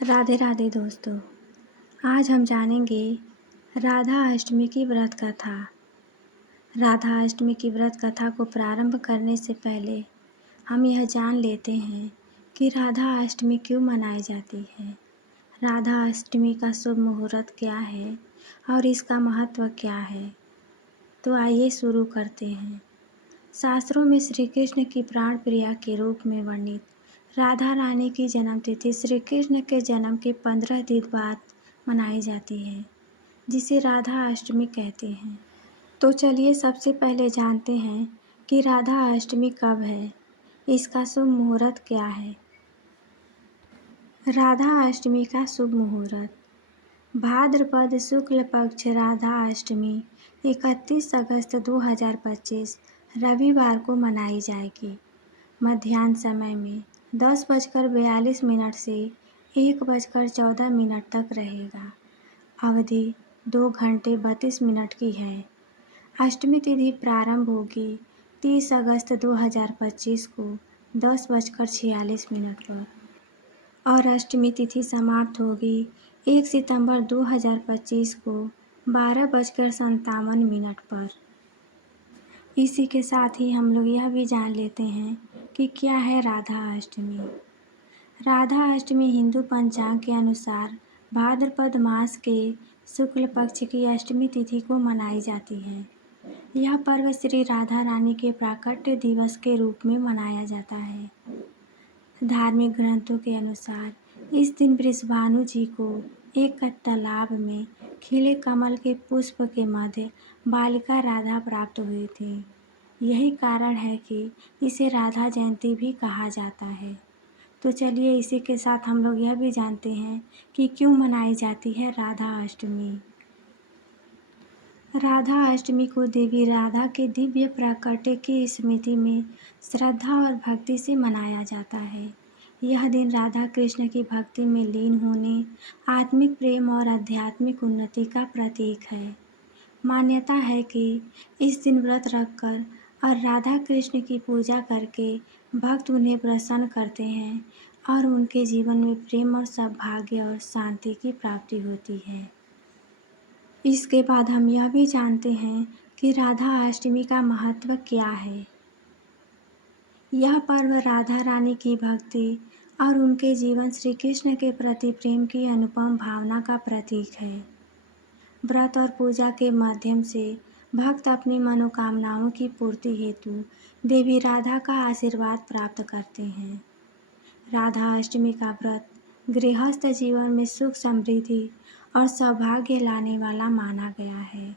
राधे राधे दोस्तों। आज हम जानेंगे राधा अष्टमी की व्रत कथा। राधा अष्टमी की व्रत कथा को प्रारंभ करने से पहले हम यह जान लेते हैं कि राधा अष्टमी क्यों मनाई जाती है, राधा अष्टमी का शुभ मुहूर्त क्या है और इसका महत्व क्या है। तो आइए शुरू करते हैं। शास्त्रों में श्री कृष्ण की प्राण प्रिया के रूप में वर्णित राधा रानी की जन्मतिथि श्री कृष्ण के जन्म के 15 दिन बाद मनाई जाती है, जिसे राधा अष्टमी कहते हैं। तो चलिए सबसे पहले जानते हैं कि राधा अष्टमी कब है, इसका शुभ मुहूर्त क्या है। राधा अष्टमी का शुभ मुहूर्त भाद्रपद शुक्ल पक्ष राधा अष्टमी 31 अगस्त 2025 रविवार को मनाई जाएगी। मध्याह्न समय में 10:42 से 1:14 तक रहेगा। अवधि 2 घंटे 32 मिनट की है। अष्टमी तिथि प्रारंभ होगी 30 अगस्त 2025 को 10:46 पर और अष्टमी तिथि समाप्त होगी 1 सितंबर 2025 को 12:57 पर। इसी के साथ ही हम लोग यह भी जान लेते हैं कि क्या है राधा अष्टमी। राधा अष्टमी हिंदू पंचांग के अनुसार भाद्रपद मास के शुक्ल पक्ष की अष्टमी तिथि को मनाई जाती है। यह पर्व श्री राधा रानी के प्राकट्य दिवस के रूप में मनाया जाता है। धार्मिक ग्रंथों के अनुसार इस दिन वृषभानु जी को एक तालाब में खिले कमल के पुष्प के मध्य बालिका राधा प्राप्त हुई थी। यही कारण है कि इसे राधा जयंती भी कहा जाता है। तो चलिए इसी के साथ हम लोग यह भी जानते हैं कि क्यों मनाई जाती है राधा अष्टमी। राधा अष्टमी को देवी राधा के दिव्य प्राकट्य की स्मृति में श्रद्धा और भक्ति से मनाया जाता है। यह दिन राधा कृष्ण की भक्ति में लीन होने, आत्मिक प्रेम और आध्यात्मिक उन्नति का प्रतीक है। मान्यता है कि इस दिन व्रत रखकर और राधा कृष्ण की पूजा करके भक्त उन्हें प्रसन्न करते हैं और उनके जीवन में प्रेम और सौभाग्य और शांति की प्राप्ति होती है। इसके बाद हम यह भी जानते हैं कि राधा अष्टमी का महत्व क्या है। यह पर्व राधा रानी की भक्ति और उनके जीवन श्री कृष्ण के प्रति प्रेम की अनुपम भावना का प्रतीक है। व्रत और पूजा के माध्यम से भक्त अपनी मनोकामनाओं की पूर्ति हेतु देवी राधा का आशीर्वाद प्राप्त करते हैं। राधा अष्टमी का व्रत गृहस्थ जीवन में सुख समृद्धि और सौभाग्य लाने वाला माना गया है।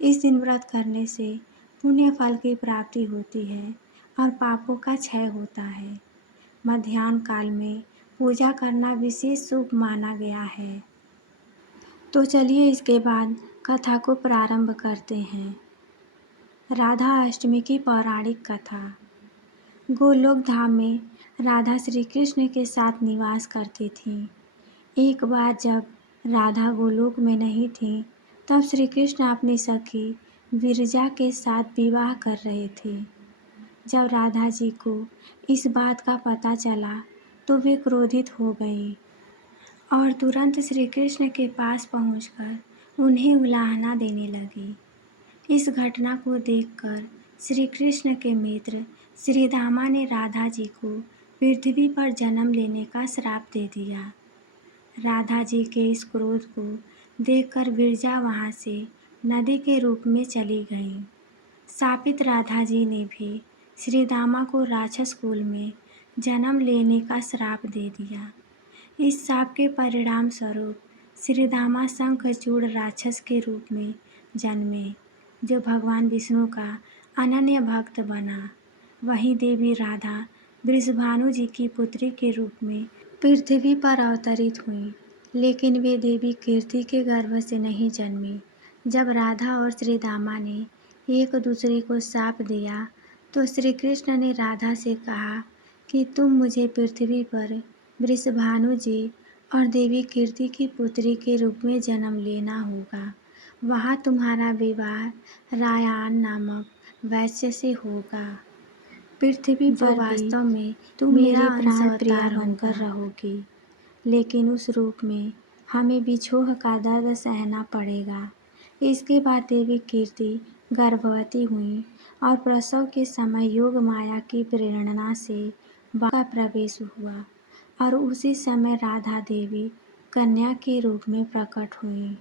इस दिन व्रत करने से पुण्य फल की प्राप्ति होती है और पापों का क्षय होता है। मध्याह्न काल में पूजा करना विशेष शुभ माना गया है। तो चलिए इसके बाद कथा को प्रारंभ करते हैं। राधा अष्टमी की पौराणिक कथा। गोलोक धाम में राधा श्री कृष्ण के साथ निवास करती थीं। एक बार जब राधा गोलोक में नहीं थीं, तब श्री कृष्ण अपनी सखी विरजा के साथ विवाह कर रहे थे। जब राधा जी को इस बात का पता चला तो वे क्रोधित हो गई और तुरंत श्री कृष्ण के पास पहुंचकर उन्हें उलाहना देने लगी। इस घटना को देखकर श्री कृष्ण के मित्र श्री दामा ने राधा जी को पृथ्वी पर जन्म लेने का श्राप दे दिया। राधा जी के इस क्रोध को देखकर विरजा वहाँ से नदी के रूप में चली गई। शापित राधा जी ने भी श्री दामा को राक्षस कुल में जन्म लेने का श्राप दे दिया। इस शाप के परिणाम स्वरूप श्री दामा शंखचूड़ राक्षस के रूप में जन्मे, जो भगवान विष्णु का अनन्य भक्त बना। वहीं देवी राधा वृषभानु जी की पुत्री के रूप में पृथ्वी पर अवतरित हुई, लेकिन वे देवी कीर्ति के गर्भ से नहीं जन्मी। जब राधा और श्री दामा ने एक दूसरे को शाप दिया तो श्री कृष्ण ने राधा से कहा कि तुम मुझे पृथ्वी पर वृषभानु जी और देवी कीर्ति की पुत्री के रूप में जन्म लेना होगा। वहाँ तुम्हारा विवाह रायान नामक वैश्य से होगा। पृथ्वी पर वास्तव में तुम मेरा प्राण प्रिया बनकर रहोगी। लेकिन उस रूप में हमें बिछोह का दर्द सहना पड़ेगा। इसके बाद देवी कीर्ति गर्भवती हुई और प्रसव के समय योग माया की प्रेरणा से का प्रवेश हुआ और उसी समय राधा देवी कन्या के रूप में प्रकट हुई।